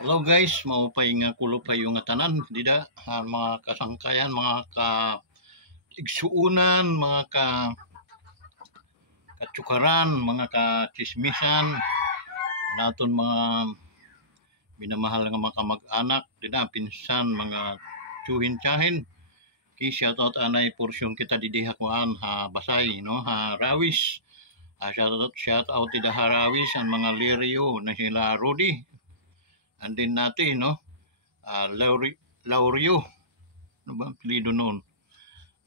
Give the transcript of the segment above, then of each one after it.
Hello guys, maupay nga kulupay yung tanan, dida, mga kasangkayan, mga igsuunan, mga katsukaran, mga kachismisan, naton mga minamahal nga mga kamag-anak, dida, pinsan, mga tsuhin-tsahin, kay shoutout anay porsyon kita didiha kuan ha basay, no, ha rawis, shoutout tida ha rawis, ang mga lirio na sila Rudy, andin natin, no, Laurio, ano ba ang apelido noon?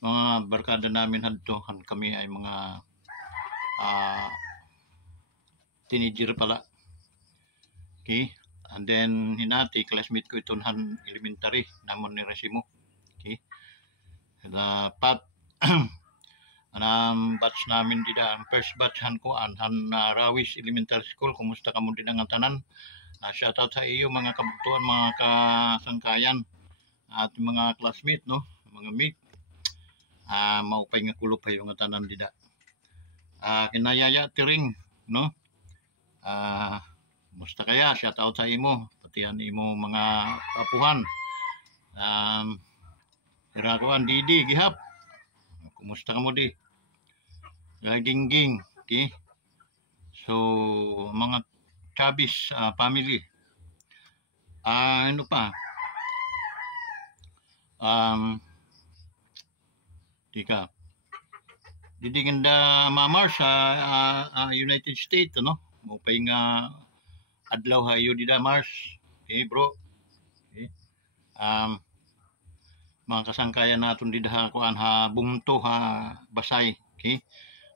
Mga barkada namin hadto, kami ay mga uh, teenager pala. Okay? And then hinati, classmate ko ito han elementary, namon ni Resimo. Okay? Pat, anang batch namin dida, ang first batch han ko, han Rawis Elementary School, kumusta ka mo din ang tanan? Shoutout sa iyo mga kabutuan, mga kasangkayan, at mga classmate, no? Mga mate. Maupay nga kulupay yung tanan dida. Kinayaya tiring, no? Musta kaya? Shoutout sa imo, pati yan imo mga apuhan. Hirakuan, Didi, gihap. Kumusta ka mo di? Gingging, okay? So, mga Chabis family. Ano pa? Tika. Didi ganda mamar sa United States, no? Mupay nga adlaw hayo dida Mars. Okay, bro. Okay. Mga kasangkayan naton dida ha kuan ha bumto ha basay, okay?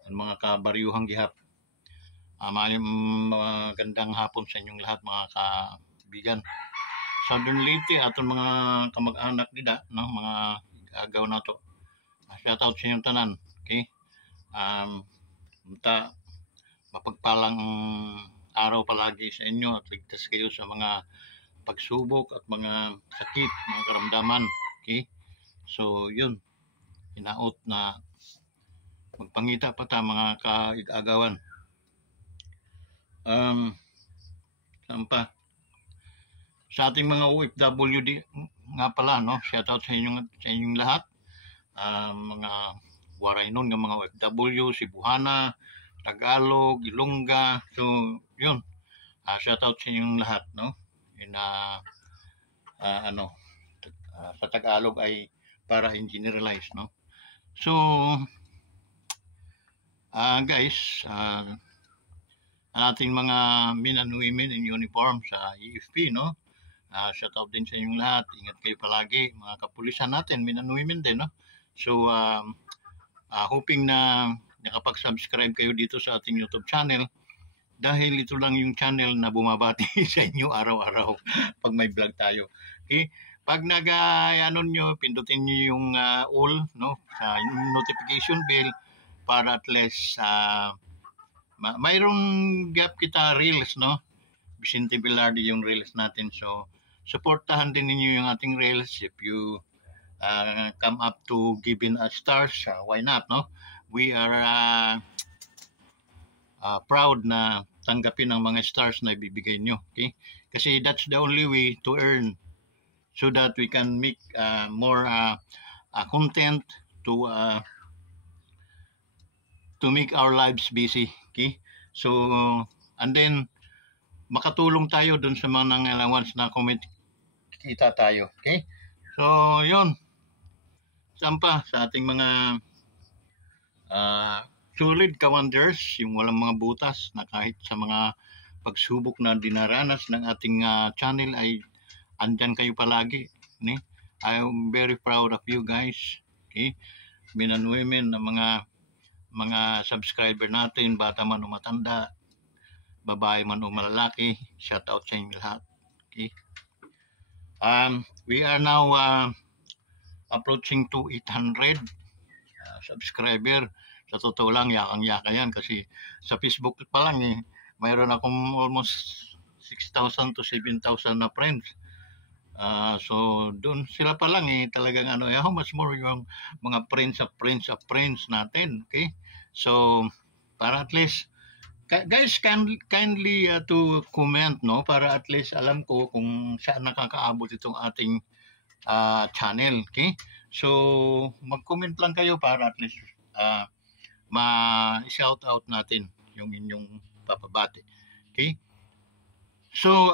Ang mga kabaryuhang gihap. Magandang hapon sa inyong lahat mga kaibigan. Southern Leyte aton mga kamag-anak dida, no, mga agaw nato. Shoutout sa inyong tanan, okay? Mapagpalang araw palagi sa inyo at ligtas kayo sa mga pagsubok at mga sakit, mga karamdaman, okay? So, yun, hinaot na magpangita pa ta mga kaigagawan. Saan pa? Sa ating mga OFWD nga pala, no? Shoutout sa inyong lahat. Mga waray nun ng mga OFW, Cebuana, Tagalog, Ilongga. So, yun. Shoutout sa inyong lahat, no? Sa Tagalog ay para in generalize, no? So, guys, ating mga men and women in uniform sa EFP, no? Shoutout din sa inyong lahat. Ingat kayo palagi. Mga kapulisan natin, men and women din, no? So, hoping na nakapag-subscribe kayo dito sa ating YouTube channel dahil ito lang yung channel na bumabati sa inyo araw-araw pag may vlog tayo. Okay? Pag nag-ano nyo, pindutin nyo yung all, no? Sa notification bell para at least mayroong gap kita reels, no? Vicente Velarde yung reels natin. So, supportahan din ninyo yung ating reels. If you come up to giving us stars, why not, no? We are proud na tanggapin ang mga stars na ibibigay nyo, okay? Kasi that's the only way to earn so that we can make more content to make our lives busy, okay? So, and then makatulong tayo dun sa mga nangangailangan na kumita tayo, okay? So, yun. Saan pa? Sa ating mga solid ka-wonders, yung walang mga butas na kahit sa mga pagsubok na dinaranas ng ating channel ay andyan kayo palagi. Okay? I'm very proud of you guys. Okay? Men and women, na mga subscriber natin, bata man o matanda, babae man o malalaki, shout out sa inyo lahat. Okay? We are now approaching to 800 subscriber. Sa totoo lang, yakang-yaka yan kasi sa Facebook pa lang mayroon akong almost 6,000 to 7,000 na friends. So doon sila pa lang talagang how much more yung mga friends of friends natin, okay? So para at least Guys, kindly to comment, no, para at least alam ko kung saan nakakaabot itong ating channel. Okay, so mag-comment lang kayo para at least ma-shout out natin yung inyong papabati. Okay, so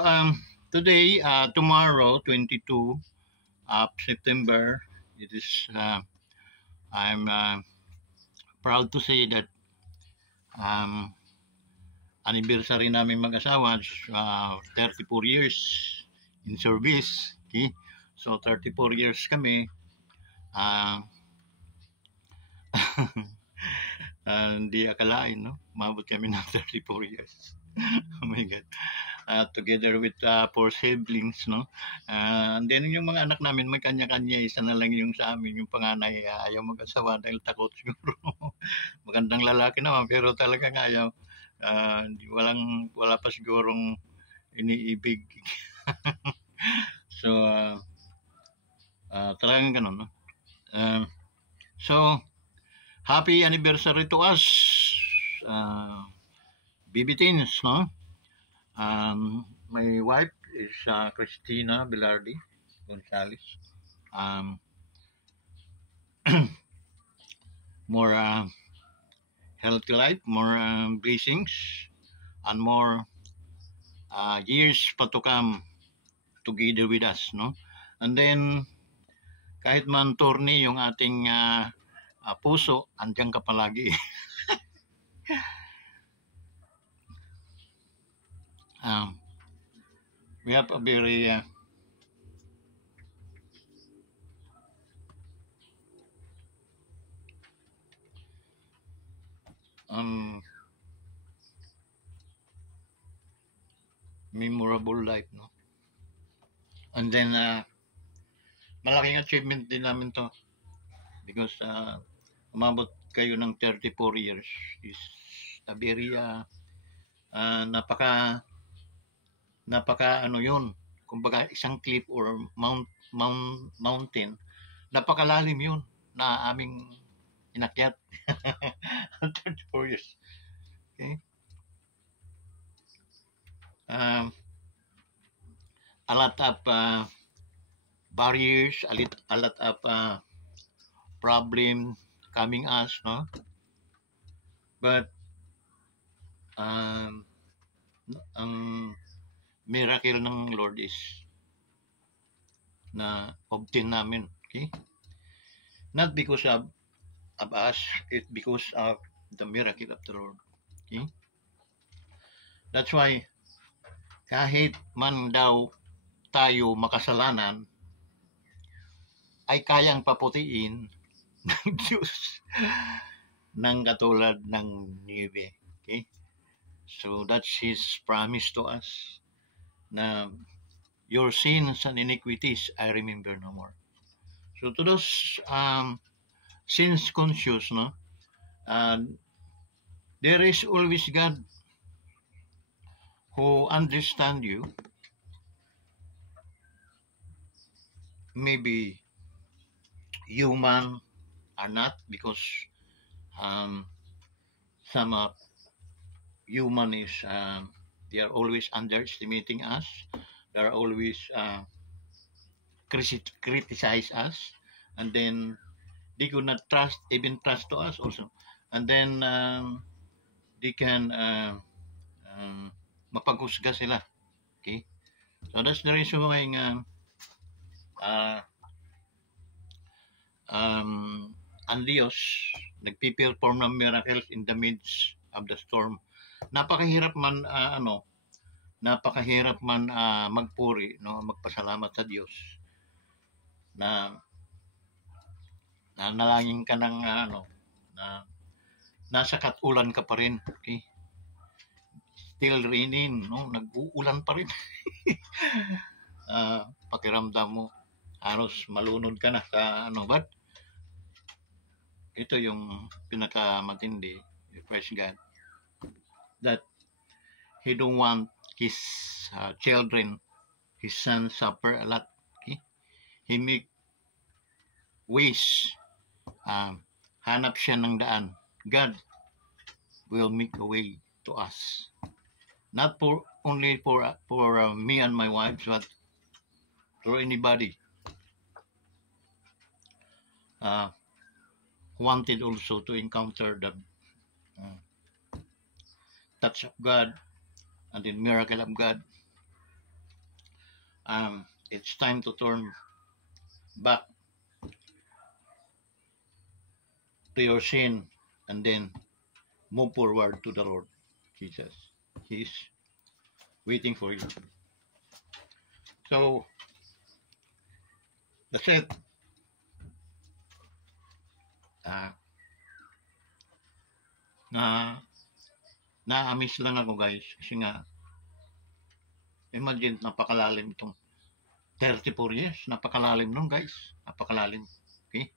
today, tomorrow, 22 September, it is I'm proud to say that anniversary namin mag-asawa, 34 years in service. Okay? So 34 years kami. Hindi akalain, no? Mabot kami ng 34 years. Oh my God. Together with 4 siblings, no? And then yung mga anak namin, may kanya-kanya, isa na lang yung sa amin, yung panganay, ayaw mag-asawa dahil takot siguro. Magandang lalaki naman, pero talagang ayaw. Wala pa sigurong iniibig. So, talagang ganun, no? So, happy anniversary to us, BB Teens, no? My wife is Christina Bilardi Gonzalez. More healthy life, more blessings, and more years pa to come together with us, no? And then, kahit man tourney yung ating puso, andyan ka palagi. We have a very memorable life, no? And then malaking achievement din namin to because umabot kayo ng 34 years is a very napaka ano yun, kumbaga isang cliff or mountain, napakalalim yun na aming inakyat. 34 years. Okay. A lot of barriers, a lot of problem coming us, no? But ang miracle ng Lord is na obtain namin, okay? Not because of us, it's because of the miracle of the Lord, okay? That's why kahit man daw tayo makasalanan, ay kayang paputiin ng Diyos ng katulad ng niebe. Okay? So that's His promise to us na your sins and iniquities I remember no more. So to those sins conscious, no, there is always God who understand you. Maybe human or not, because some human is they are always underestimating us. They are always criticize us, and then they could not even trust to us also, and then they can mapaghusga sila. Okay, so that's the reason why ang Diyos nagpiperform ng miracles in the midst of the storm. Napakahirap man magpuri, no, magpasalamat sa Diyos na nalangin ka ng na nasa katulan ka pa rin, okay? Still raining, no, nag-uulan pa rin. Pakiramdam mo halos malunod ka na sa but ito yung pinakamatindi, praise God, that He don't want His children, His sons suffer a lot. Okay? He make ways, hanap siya ng daan. God will make a way to us. Not for only for me and my wife, but for anybody uh, who wanted also to encounter the uh, touch of God and the miracle of God. It's time to turn back to your sin and then move forward to the Lord Jesus. He's waiting for you. So that's it. Uh, na na-amaze lang ako guys kasi nga imagine napakalalim itong 34 years. Napakalalim nun guys. Napakalalim. Okay?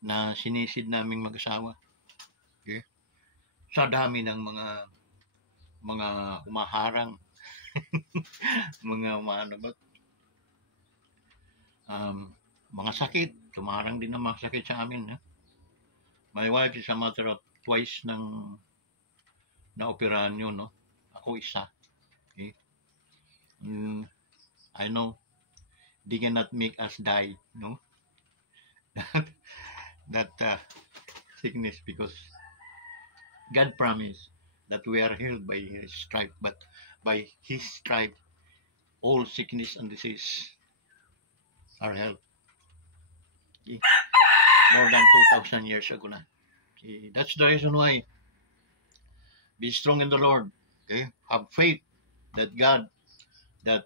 Na sinisid naming mag-asawa. Okay? Sa dami ng mga humaharang. mga ano ba? Mga sakit. Tumarang din ng mga sakit sa amin. My wife is a matter of twice ng na-operahan yun, no? Ako isa. Okay? I know they cannot make us die, no? that sickness, because God promised that we are healed by His stripe, but by His stripe, all sickness and disease are healed. Okay? More than 2,000 years ago na. Okay? That's the reason why be strong in the Lord. Okay? Have faith that God loves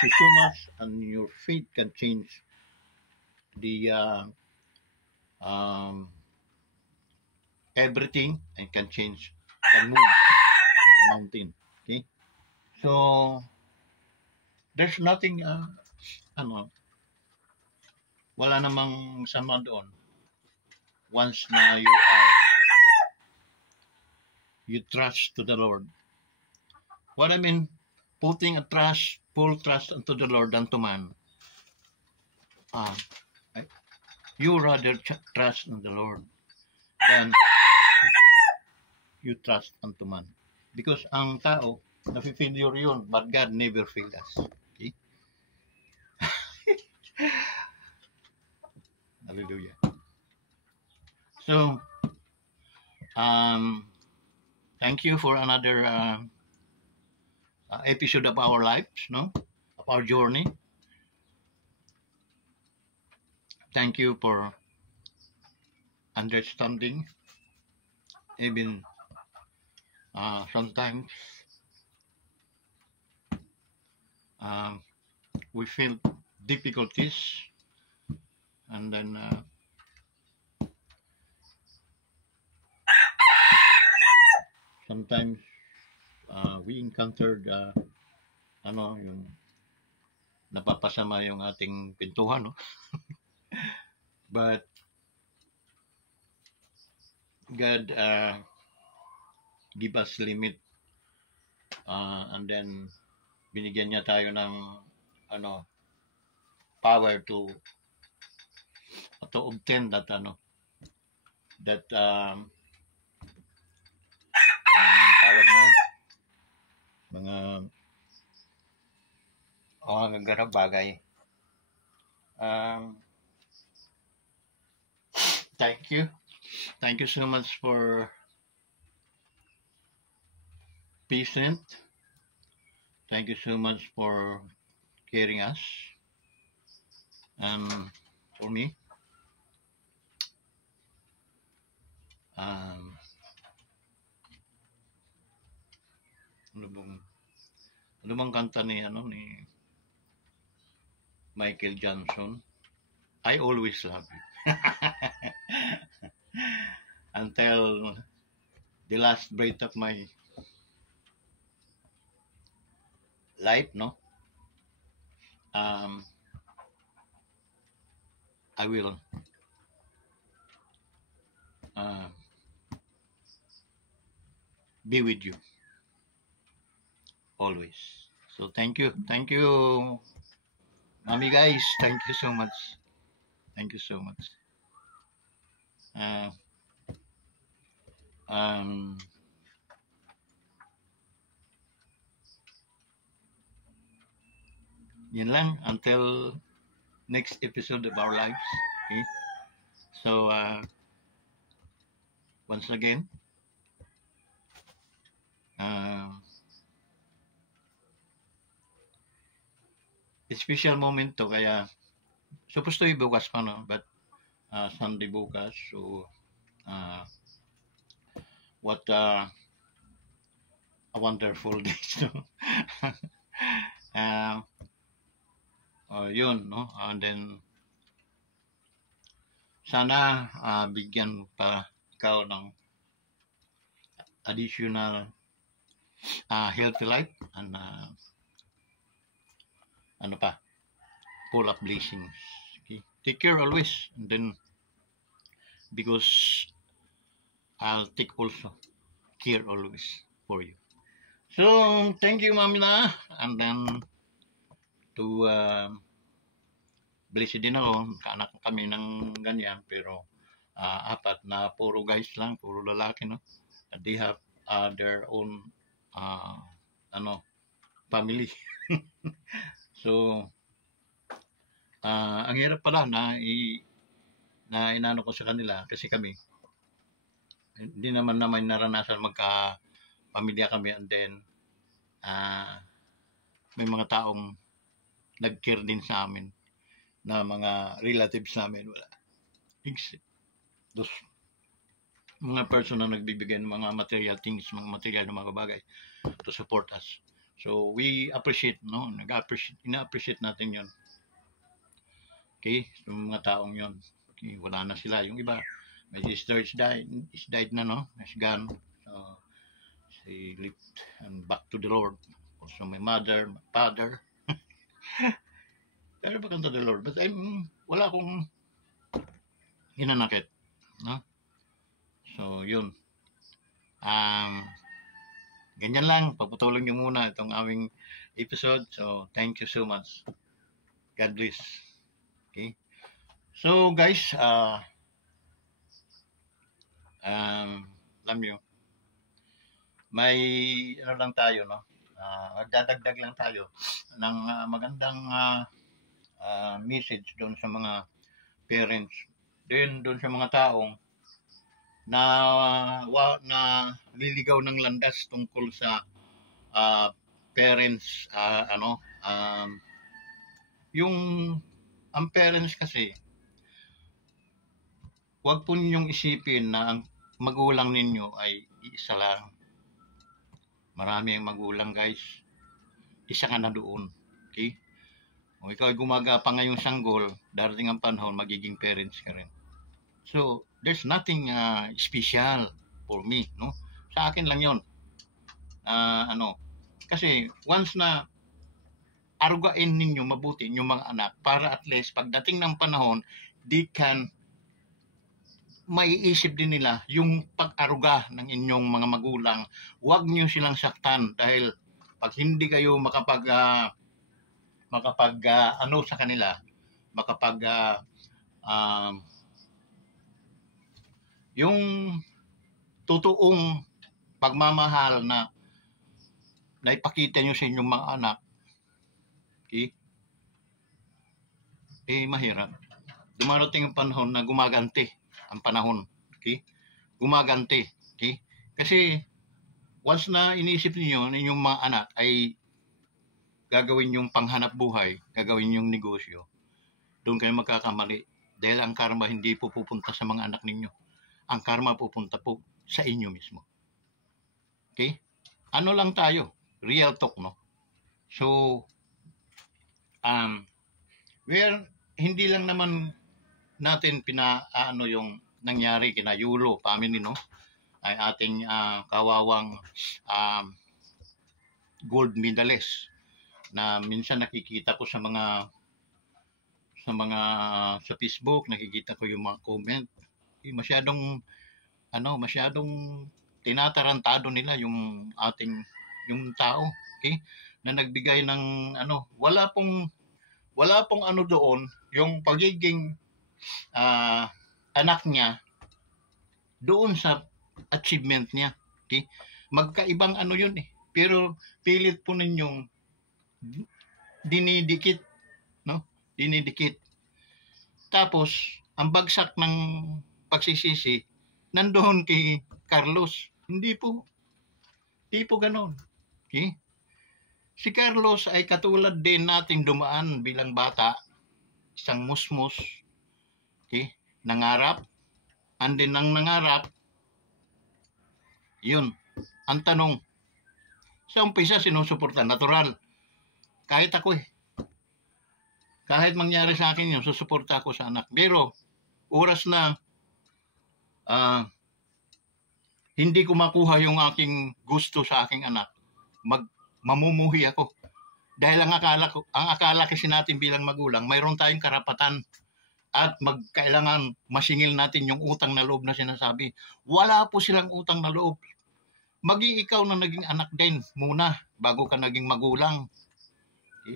you so much, and your faith can change the everything, and can move mountain. Okay, so there's nothing wala namang sama doon once na you trust to the Lord. What I mean, putting full trust unto the Lord than to man. You rather trust in the Lord than you trust unto man. Because ang tao, nafe-failure yun, but God never failed us. Okay? Hallelujah. So, thank you for another episode of our lives, no? Of our journey. Thank you for understanding. Even sometimes we feel difficulties, and then sometimes we encountered yung napapasama yung ating pintuhan, no? But God give us limit, and then binigyan niya tayo ng power to obtain that tawag mo mga ganap bagay. Thank you so much for patient. Thank you so much for caring us. For me, ano bang kanta ni Michael Johnson? I always love you. Until the last breath of my life, no? I will be with you always. So thank you, mommy guys. Thank you so much. Thank you so much. Yan lang until next episode of our lives. Okay? So, once again, uh, special moment to kaya supposed to be bukas pa no, but Sunday bukas. So, uh, what a wonderful day. No? uh, yun, no? And then, sana bigyan pa ikaw ng additional healthy life and ano pa, full of blessings. Okay? Take care always. And then, because I'll take also care always for you. So, thank you, Mamina. And then, to blessed din ako. Kaanak kami ng ganyan. Pero, apat na puro guys lang, puro lalaki, no? And they have their own, family. So, ang hirap pala na inano ko sa kanila kasi kami hindi naman naranasan magka-pamilya kami, and then may mga taong nag-care din sa amin na mga relatives namin, wala. Those mga person na nagbibigay ng mga material things, mga material na mga bagay to support us. So we appreciate, no? Ina-appreciate natin 'yon. Okay? Yung mga taong 'yon. Okay, wala na sila. Yung iba, my sister is died na, no? Is gone. So, she lived and back to the Lord. Also my mother, my father. Pero back to the Lord. But wala akong hinanakit. No? So, yun. Ganyan lang. Pagputulong nyo muna itong aming episode. So, thank you so much. God bless. Okay? So, guys, alam nyo, may ano lang tayo, no? Magdadagdag lang tayo ng magandang message doon sa mga parents, then doon sa mga taong na liligaw ng landas tungkol sa parents, yung ang parents kasi, wag po ninyong isipin na ang magulang ninyo ay isa lang. Marami ang magulang, guys. Isa ka na doon. Okay? Kung ikaw ay gumagapa ngayong sanggol, darating ang panahon, magiging parents ka rin. So, there's nothing special for me, no? Sa akin lang 'yon. Kasi once na arugain ninyo mabuti inyong mga anak para at least pagdating ng panahon, they can maiisip din nila yung pag-aruga ng inyong mga magulang. Huwag niyo silang saktan dahil pag hindi kayo sa kanila, yung totoong pagmamahal na naipakita nyo sa inyong mga anak, okay? Mahirap. Dumarating ang panahon na gumaganti ang panahon, okay? Gumaganti, okay? Kasi once na inisip niyo na inyong mga anak ay gagawin yung panghanap buhay, gagawin yung negosyo, doon kayo magkakamali dahil ang karma hindi po pupunta sa mga anak ninyo. Ang karma pupunta po sa inyo mismo. Okay? Ano lang tayo? Real talk, no? So, hindi lang naman natin yung nangyari kina Yulo family, no? Ay ating kawawang gold medalist na minsan nakikita ko sa Facebook, nakikita ko yung mga comment. Masyadong tinatarantado nila yung tao, okay? Na nagbigay ng wala pong doon yung pagiging anak niya doon sa achievement niya, okay? Magkaibang yun eh. Pero pilit po ninyong dinidikit, no? Dinidikit. Tapos, ang bagsak ng pagsisisi, nandoon kay Carlos. Hindi po ganon. Okay? Si Carlos ay katulad din nating dumaan bilang bata, isang musmus, okay? Nangarap, andin ang nangarap, yun. Ang tanong, sa umpisa sinusuporta, natural. Kahit ako kahit mangyari sa akin yun, susuporta ako sa anak. Pero, oras na hindi ko makuha yung aking gusto sa aking anak, mamumuhi ako. Dahil ang akala kasi natin bilang magulang, mayroon tayong karapatan at kailangan masingil natin yung utang na loob na sinasabi. Wala po silang utang na loob. Maging ikaw na naging anak din muna bago ka naging magulang. Okay?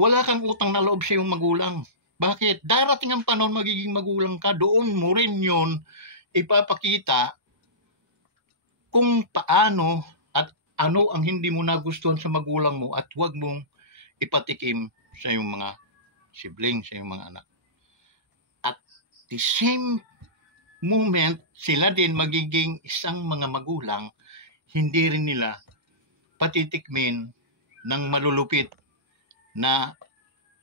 Wala kang utang na loob sa iyong magulang. Bakit? Darating ang panahon magiging magulang ka, doon mo rin yun ipapakita kung paano at ano ang hindi mo nagustuhan sa magulang mo at huwag mong ipatikim sa iyong mga siblings, sa iyong mga anak. At the same moment, sila din magiging isang mga magulang, hindi rin nila patitikmin ng malulupit na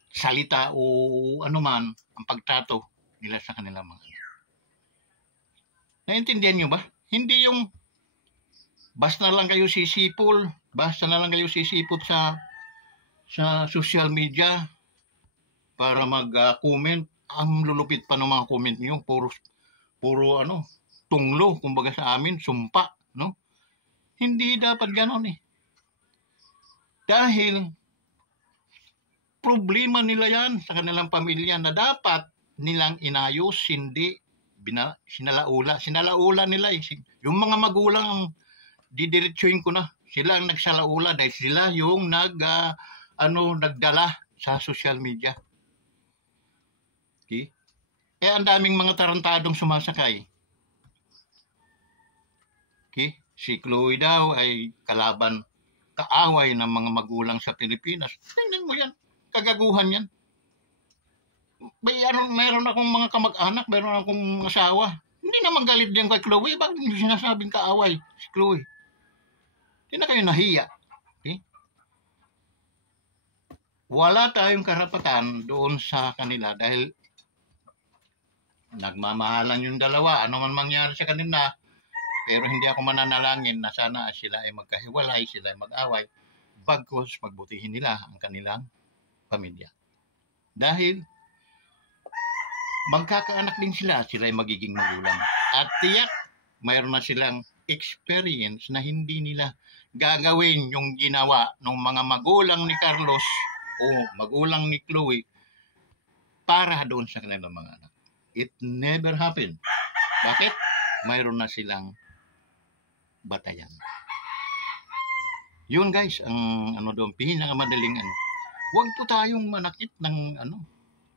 salita o anuman ang pagtrato nila sa kanilang mga anak. Naintindihan nyo ba? Hindi yung basta na lang kayo sisipol, basta na lang kayo sisipot sa social media para mag-comment. Ang lulupit pa ng mga comment nyo, puro tunglo, kumbaga sa amin, sumpa, no? Hindi dapat ganon Dahil problema nila yan sa kanilang pamilya na dapat nilang inayos, hindi sinalaula nila Yung mga magulang, didiretsuhin ko na, sila ang nagsalaula dahil sila yung nagdala sa social media. Okay? Ang daming mga tarantadong sumasakay. Okay? Si Chloe daw ay kaaway ng mga magulang sa Pilipinas. Tingnan mo yan. Kagaguhan yan. Meron akong mga kamag-anak, meron akong asawa. Hindi naman galit din kay Chloe. Bakit hindi sinasabing kaaway si Chloe? Hindi na kayo nahiya. Okay? Wala tayong karapatan doon sa kanila dahil nagmamahalan yung dalawa. Ano man mangyari sa kanila, pero hindi ako mananalangin na sana sila ay magkahiwalay, sila ay mag-away, bagkus magbutihin nila ang kanilang pamilya. Dahil magkakaanak din sila ay magiging magulang. At tiyak, mayroon na silang experience na hindi nila gagawin yung ginawa ng mga magulang ni Carlos o magulang ni Chloe para doon sa kanilang mga anak. It never happened. Bakit? Mayroon na silang batayan. Yun guys, ang doon, pinakamadaling Huwag po tayong manakit ng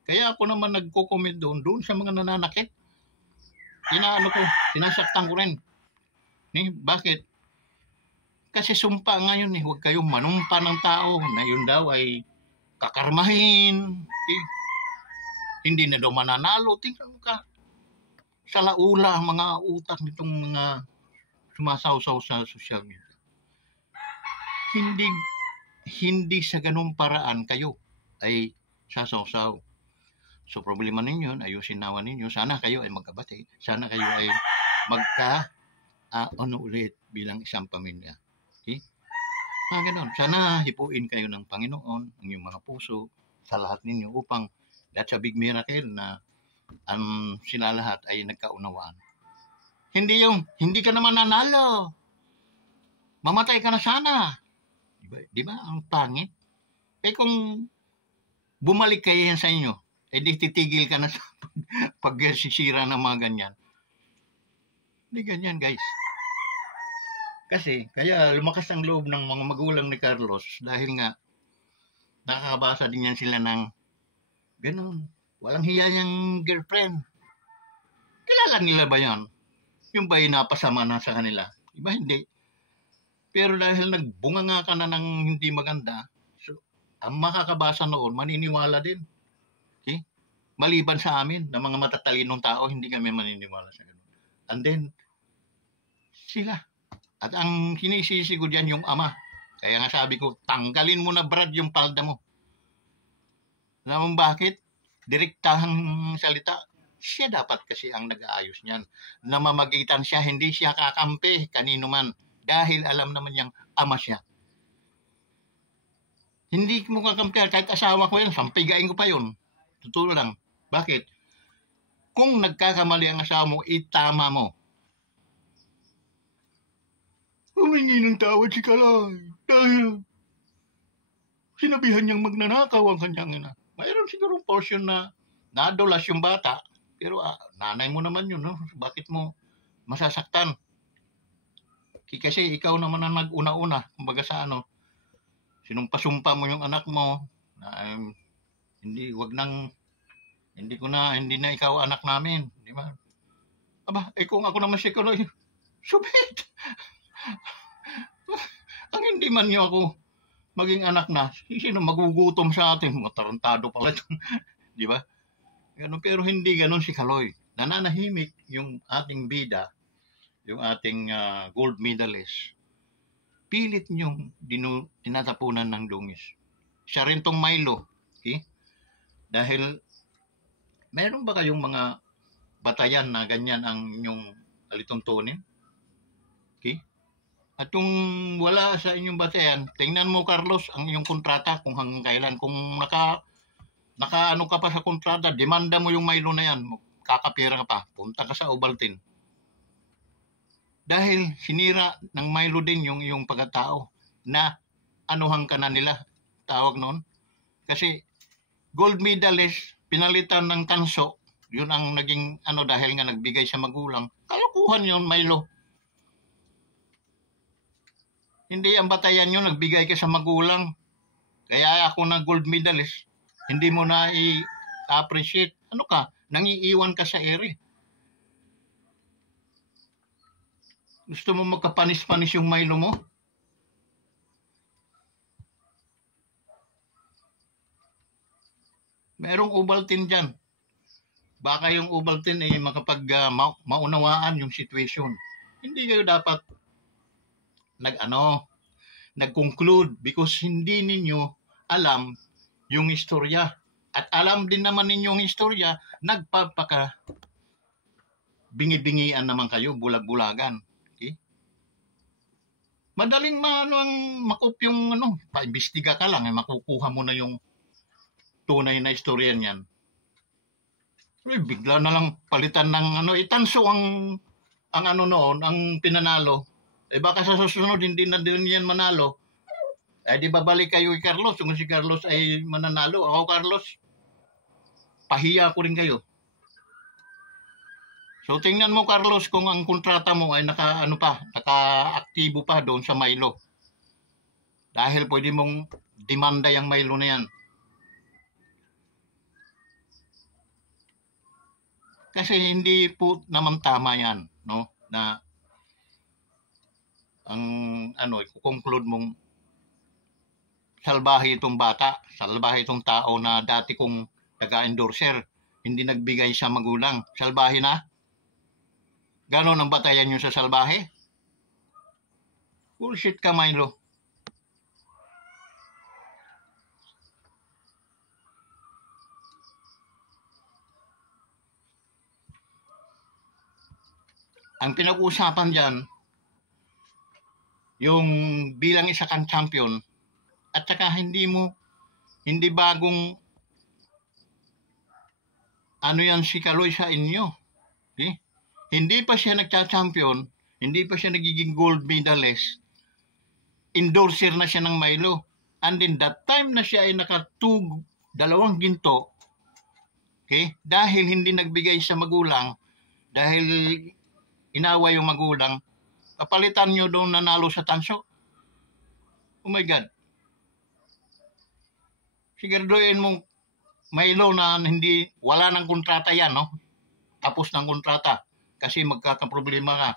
Kaya ako naman nagko-comment doon sa mga nananakit. Sinasaktan ko rin. Bakit? Kasi sumpa ngayon huwag kayong manumpa ng tao na yun daw ay kakarmahin. Hindi na daw mananalo. Tingnan ka. Sa laula ang mga utak nitong mga sumasawsaw sa social media. Hindi sa ganung paraan kayo ay sasawsaw. So problema ninyo, ayusin nawa ninyo. Sana kayo ay magkabati. Sana kayo ay ulit bilang isang pamilya. Okay? Ganon. Sana hipuin kayo ng Panginoon, ang inyong mga puso, sa lahat ninyo upang that's a big miracle na sila lahat ay nagkaunawaan. Hindi ka naman nanalo. Mamatay ka na sana. Diba? Ang pangit. Kung bumalik kayo yan sa inyo, di titigil ka na sa pagsisira ng mga ganyan. Hindi ganyan, guys. Kasi, kaya lumakas ang loob ng mga magulang ni Carlos dahil nga nakakabasa din yan sila ng ganun. Walang hiya niyang girlfriend. Kilala nila ba yan? Yung ba napasama na sa kanila? Iba hindi. Pero dahil nagbunga nga ka na ng hindi maganda, so ang makakabasa noon, maniniwala din. Okay? Maliban sa amin, na mga matatalinong tao, hindi kami maniniwala sa ganun. And then, sila. At ang sinisisi ko dyan yung ama. Kaya nga sabi ko, tanggalin mo na Brad yung palda mo. Alam mo bakit? Direktahang salita. Siya dapat kasi ang nag-aayos niyan. Namamagitan siya, hindi siya kakampi kanino man. Dahil alam naman niyang ama siya. Hindi mo kakampi kahit asawa ko yan, sampigain ko pa yun. Totoo lang. Bakit? Kung nagkakamali ang asawa mo, itama mo. Humingi ng tawad si Kalay dahil sinabihan niyang magnanakaw ang kanyang ina. Mayroon siguro portion na nadulas yung bata, pero nanay mo naman yun, no? Bakit mo masasaktan? Kasi ikaw naman ang nag-una-una, kumbaga sa ano, sinumpa-sumpa mo yung anak mo, na hindi na ikaw anak namin, di ba? Aba, kung ako naman si Kalay, subit! Ang hindi man niyo ako maging anak na, sino magugutom sa atin? Mga tarantado pala ito. Di ba? Ganun, pero hindi ganun si Kaloy. Nananahimik yung ating bida, yung ating gold medalist. Pilit niyong tinatapunan ng dungis. Siya rin tong Milo. Okay? Dahil, meron ba kayong mga batayan na ganyan ang inyong alituntunin? Okay? At kung wala sa inyong batayan, tingnan mo Carlos ang inyong kontrata kung hanggang kailan. Kung naka-ano ka pa sa kontrata, demanda mo yung Milo na yan, kakapira ka pa, punta ka sa Ovaltine. Dahil sinira ng Milo din yung iyong pagkatao na anuhan ka na nila, tawag noon. Kasi gold medalist, pinalitan ng kanso, yun ang naging dahil nga nagbigay sa magulang. Kalukuhan yun, Milo. Hindi ang batayan nyo, nagbigay ka sa magulang. Kaya ako na gold medalist, hindi mo na i-appreciate. Ano ka? Nangiiwan ka sa ere. Gusto mo magkapanis-panis yung Milo mo? Merong Ovaltine dyan. Baka yung Ovaltine makapag maunawaan yung situation. Hindi kayo dapat nag-conclude because hindi ninyo alam yung istorya. At alam din naman ninyo yung istorya, nagpapaka bingi-bingian naman kayo, bulag-bulagan. Okay? Madaling makup yung paimbestiga ka lang, makukuha mo na yung tunay na istorya niyan. Bigla na lang palitan ng itanso ang noon, ang pinanalo. Baka sa susunod hindi na din yan manalo. Di babalik kayo kay Carlos. Kung si Carlos ay mananalo, ako Carlos, pahiya ko rin kayo. So tingnan mo Carlos kung ang kontrata mo ay naka-aktibo pa doon sa Milo. Dahil pwede mong demanda yung Milo na yan. Kasi hindi po naman tama yan, no? Na ang i-conclude mong salbahe itong bata, salbahe itong tao na dati kong taga-endorser, hindi nagbigay sa magulang. Salbahe na? Ganon ang batayan nyo sa salbahe? Bullshit ka, Milo. Ang pinag-uusapan dyan, yung bilang isa kang champion, at saka hindi bagong yan si Kaloy sa inyo. Okay? Hindi pa siya nagcha-champion, hindi pa siya nagiging gold medalist, endorser na siya ng Milo. And in that time na siya ay dalawang ginto, okay? Dahil hindi nagbigay sa magulang, dahil inaway yung magulang, kapalitan nyo doon nanalo sa tanso. Oh my God. Siguraduhin mong Milo na wala ng kontrata yan, no? Tapos ng kontrata. Kasi magkakaproblema ka.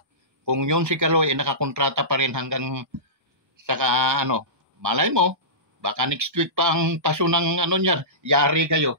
Kung yun si Kaloy, nakakontrata pa rin hanggang malay mo, Baka next week pa ang paso ng ano niya, yari kayo.